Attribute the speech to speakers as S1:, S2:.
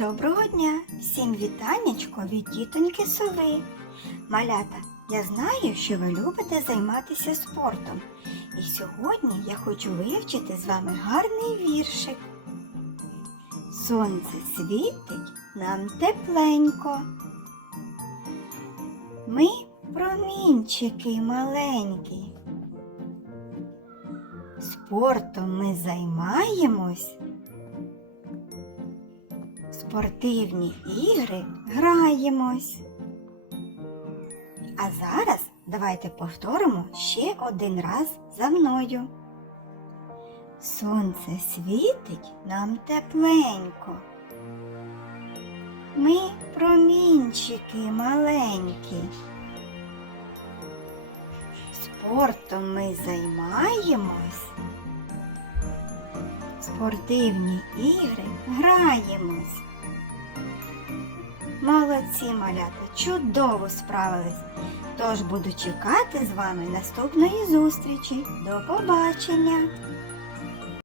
S1: Доброго дня! Всім вітаннячко від тітоньки сови. Малята, я знаю, що ви любите займатися спортом. І сьогодні я хочу вивчити з вами гарний віршик. Сонце світить нам тепленько. Ми промінчики маленькі. Спортом ми займаємось. Спортивні ігри граємось. А зараз давайте повторимо ще один раз за мною. Сонце світить нам тепленько. Ми промінчики маленькі. Спортом ми займаємось. Спортивні ігри граємось. Молодці малята, чудово справились. Тож буду чекати з вами наступної зустрічі. До побачення!